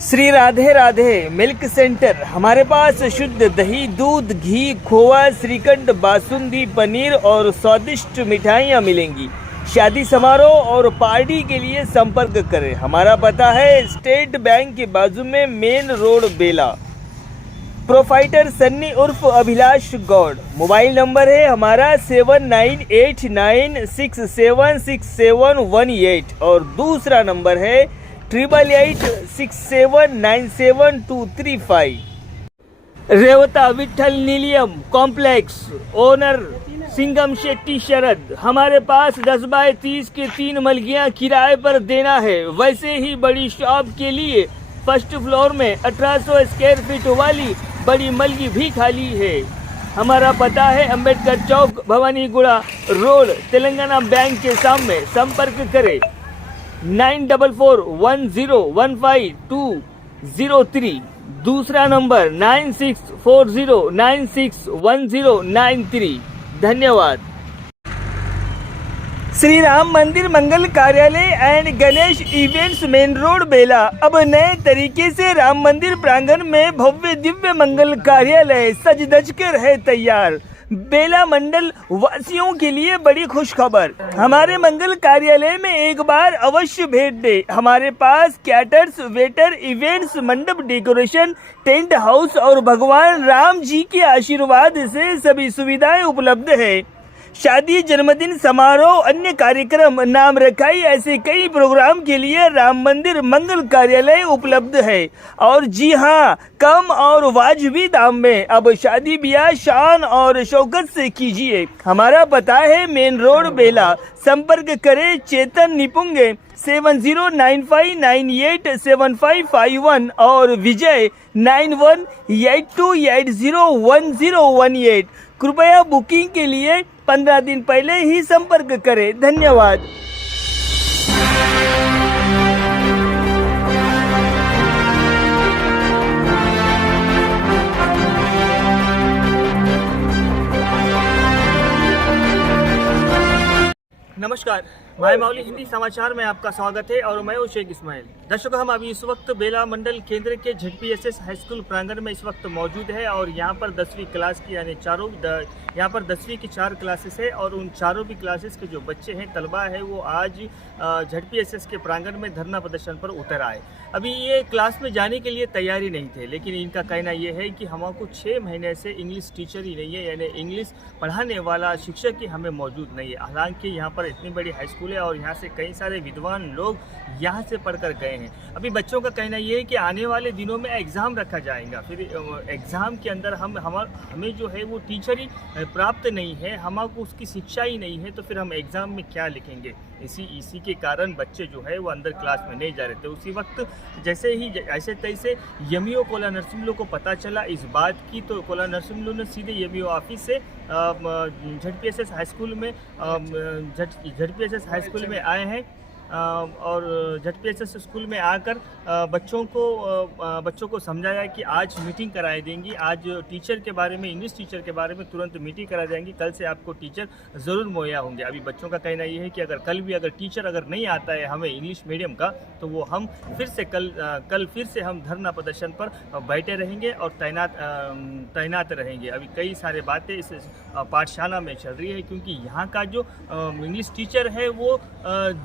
Shri Radhe Radhe milk centre. हमारे पास शुद्ध दही, दूध, घी, खोआ, श्रीखंड, बासुंदी, पनीर और स्वादिष्ट मिठाइयाँ मिलेंगी। शादी समारोह और पार्टी के लिए संपर्क करें। हमारा पता है स्टेट बैंक के बाजू में, मेन रोड, बेला। प्रोफाइटर सन्नी उर्फ अभिलाष गौड़। मोबाइल नंबर है हमारा 7989676718 और दूसरा नंबर है 8886797235। रेवता विठल नीलियम कॉम्प्लेक्स, ओनर सिंगम शेट्टी शरद। हमारे पास 10 बाय 30 के 3 मलगियां किराए पर देना है। वैसे ही बड़ी शॉप के लिए फर्स्ट फ्लोर में 1800 स्क्वायर फीट वाली बड़ी मलगी भी खाली है। हमारा पता है अंबेडकर चौक, भवानीगुड़ा रोड, तेलंगाना बैंक के सामने। संपर्क करें 9441015203। दूसरा नंबर 9640961093। धन्यवाद। Shri Ram Mandir Mangal Karyalaya and Ganesh events, main road, Bela. अब नए तरीके से राम मंदिर प्रांगण में भव्य दिव्य मंगल कार्यालय सज धज कर है तैयार। बेला मंडल वासियों के लिए बड़ी खुशखबर। हमारे मंगल कार्यालय में एक बार अवश्य भेंट दे। हमारे पास कैटर्स, वेटर, इवेंट्स, मंडप डेकोरेशन, टेंट हाउस और भगवान राम जी के आशीर्वाद से सभी सुविधाएं उपलब्ध है। शादी, जन्मदिन समारोह, अन्य कार्यक्रम, नाम रखाई, ऐसे कई प्रोग्राम के लिए राम मंदिर मंगल कार्यालय उपलब्ध है। और जी हाँ, कम और वाजिबी दाम में। अब शादी ब्याह शान और शौकत से कीजिए। हमारा पता है मेन रोड, बेला। संपर्क करें चेतन निपुंगे 7095987551 और विजय 9182801018। कृपया बुकिंग के लिए 15 दिन पहले ही संपर्क करें। धन्यवाद। नमस्कार, माय माउली हिंदी समाचार में आपका स्वागत है और मैं हूं शेख इस्माइल। दर्शकों, हम अभी इस वक्त बेला मंडल केंद्र के ZPSS हाई स्कूल प्रांगण में इस वक्त मौजूद है और यहाँ पर 10वीं क्लास की यानी यहाँ पर 10वीं की 4 क्लासेस है और उन चारों भी क्लासेस के जो बच्चे हैं, तलबा है, वो आज ZPSS के प्रांगण में धरना प्रदर्शन पर उतर आए। अभी ये क्लास में जाने के लिए तैयारी नहीं थे, लेकिन इनका कहना ये है कि हमको 6 महीने से इंग्लिश टीचर ही नहीं है, यानी इंग्लिश पढ़ाने वाला शिक्षक ही हमें मौजूद नहीं है। हालांकि यहाँ पर इतनी बड़ी हाई स्कूल है और यहाँ से कई सारे विद्वान लोग यहाँ से पढ़कर गए हैं। अभी बच्चों का कहना ये है कि आने वाले दिनों में एग्ज़ाम रखा जाएगा, फिर एग्ज़ाम के अंदर हमें जो है वो टीचर ही प्राप्त नहीं है, हमको उसकी शिक्षा ही नहीं है, तो फिर हम एग्ज़ाम में क्या लिखेंगे। इसी के कारण बच्चे जो है वो अंदर क्लास में नहीं जा रहे थे। उसी वक्त ऐसे तैसे यमियो कोला नरसिम्लो को पता चला इस बात की, तो कोला नरसिम्लो ने सीधे यमियो ऑफिस से ZPSS हाई स्कूल में आए हैं और ZPSS स्कूल में आकर बच्चों को समझाया कि आज मीटिंग कराई देंगी, आज टीचर के बारे में, इंग्लिश टीचर के बारे में तुरंत मीटिंग करा जाएंगी, कल से आपको टीचर ज़रूर मुहैया होंगे। अभी बच्चों का कहना ये है कि अगर कल भी टीचर नहीं आता है हमें इंग्लिश मीडियम का, तो वो हम कल फिर से हम धरना प्रदर्शन पर बैठे रहेंगे और तैनात रहेंगे। अभी कई सारे बातें इस पाठशाला में चल रही है, क्योंकि यहाँ का जो इंग्लिश टीचर है वो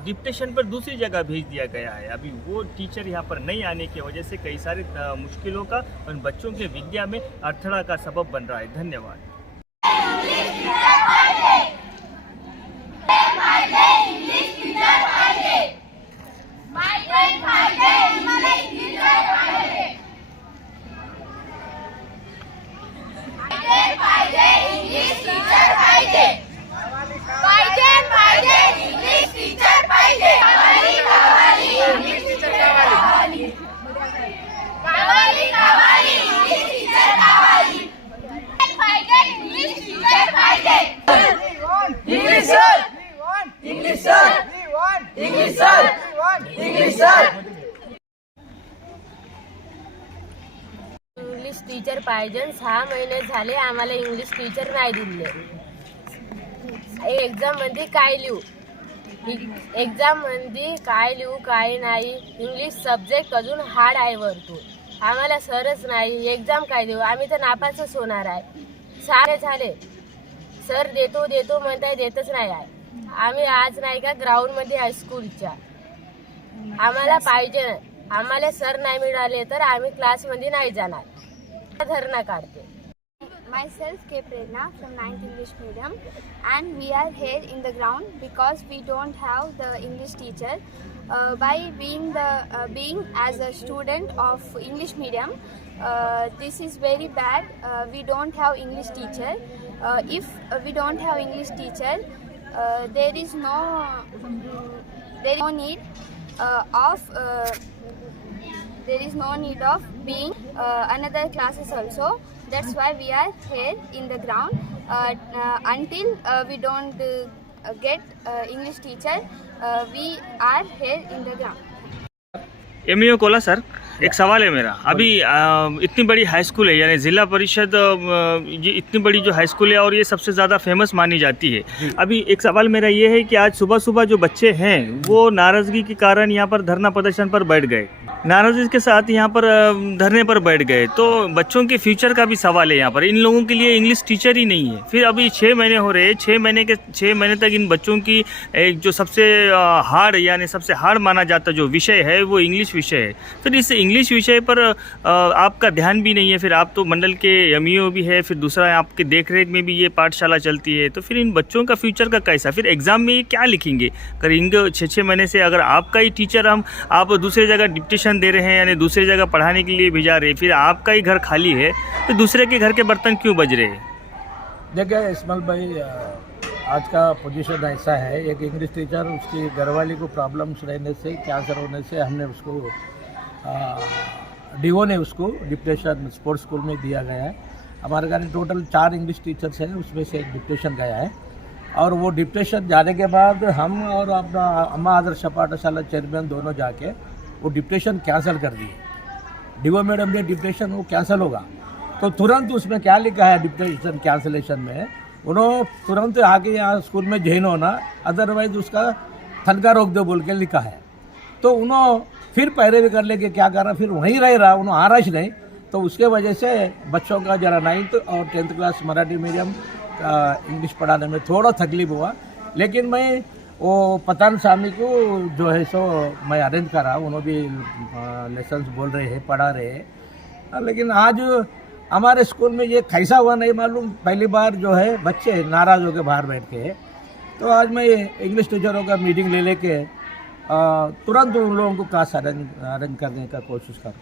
डिप्टेशन पर दूसरी जगह भेज दिया गया है। अभी वो टीचर यहाँ पर नहीं आने की वजह से कई सारे मुश्किलों का उन बच्चों के विद्या में अड़थड़ा का सबब बन रहा है। धन्यवाद। इंग्लिश टीचर पाहिजे। 6 महिने झाले आम्हाला इंग्लिश टीचर नाही दिले। एक्झाम मध्ये काय लिहू? एक्झाम मध्ये काय लिहू काय नाही. इंग्लिश सब्जेक्ट अजून हार्ड आहे वरतून. आम्हाला सरच नाही. एक्झाम काय देऊ, आम्ही तर नापासच होणार आहे. सारे झाले सर देतो देतो म्हणताय, देतच नाही आहे. आम्ही आज नाही का ग्राउंडमध्ये हायस्कूलच्या आम्हाला पाहिजे. आम्हाला सर नाही मिळाले तर आम्ही क्लासमध्ये नाही जाणार. धरणा काढते. Myself K. Prerna from 9th English Medium, and we are here in the ground because we don't have the English teacher. By being as a student of English Medium, this is very bad. We don't have English teacher. If we don't have English teacher, there is no need of being another classes also. That's why we are here in the ground until we don't get English teacher. We are here in the ground. MEO Cola sir, एक सवाल है मेरा. अभी इतनी बड़ी high school है, यानी जिला परिषद ये इतनी बड़ी जो हाई स्कूल है और ये सबसे ज़्यादा फेमस मानी जाती है. अभी एक सवाल मेरा ये है कि आज सुबह सुबह जो बच्चे हैं वो नाराज़गी के कारण यहाँ पर धरना प्रदर्शन पर बैठ गए, नाराज़गी के साथ यहाँ पर धरने पर बैठ गए. तो बच्चों के फ्यूचर का भी सवाल है. यहाँ पर इन लोगों के लिए इंग्लिश टीचर ही नहीं है. फिर अभी 6 महीने हो रहे हैं, 6 महीने तक इन बच्चों की एक जो सबसे हार्ड यानी सबसे हार्ड माना जाता जो विषय है वो इंग्लिश विषय है. फिर इस इंग्लिश विषय पर आपका ध्यान भी नहीं है. फिर आप तो मंडल के एमईओ भी है, फिर दूसरा आपके देखरेख में भी ये पाठशाला चलती है. तो फिर इन बच्चों का फ्यूचर का कैसा, फिर एग्ज़ाम में ये क्या लिखेंगे. अगर इनके 6 महीने से अगर आपका ही टीचर आप दूसरी जगह डिप्टेशन दे रहे हैं यानी दूसरी जगह पढ़ाने के लिए भेजा रहे, फिर आपका ही घर खाली है, तो दूसरे के घर के बर्तन क्यों बज रहे हैं. देखिए इस्माइल भाई, आज का पोजीशन ऐसा है. एक इंग्लिश टीचर, उसकी घरवाली को प्रॉब्लम्स रहने से, कैंसर होने से हमने उसको डीओ ने उसको डिप्टेशन स्पोर्ट्स स्कूल में दिया गया है. हमारे घर में टोटल 4 इंग्लिश टीचर्स हैं, उसमें से एक डिप्टेशन गया है. और वो डिप्टेशन जाने के बाद हम और अपना अम्मा आदर्श पाठशाला चेयरमैन दोनों जाके वो डिप्टेशन कैंसिल कर दिए. डीओ मैडम ने डिप्टेशन वो कैंसिल होगा तो तुरंत उसमें क्या लिखा है डिप्टेशन कैंसिलेशन में, उन्होंने तुरंत आके यहाँ स्कूल में जॉइन होना, अदरवाइज उसका तनख्वाह रोक दो बोल के लिखा है. तो उन्होंने फिर पैरवी कर लेके क्या कर रहा, फिर वहीं रह रहा, उन्होंने आ रहा ही नहीं. तो उसके वजह से बच्चों का जरा 9th और 10th class Marathi medium English पढ़ाने में थोड़ा तकलीफ हुआ. लेकिन मैं वो पठान स्वामी को जो है सो मैं अरेंज करा, उन्होंने भी लेसन्स बोल रहे हैं, पढ़ा रहे हैं. लेकिन आज हमारे स्कूल में ये कैसा हुआ नहीं मालूम. पहली बार जो है बच्चे नाराज़ होकर बाहर बैठ के, तो आज मैं इंग्लिश टीचरों का मीटिंग ले लेके तुरंत उन लोगों को क्लास अरेंज करने का कोशिश करूँ.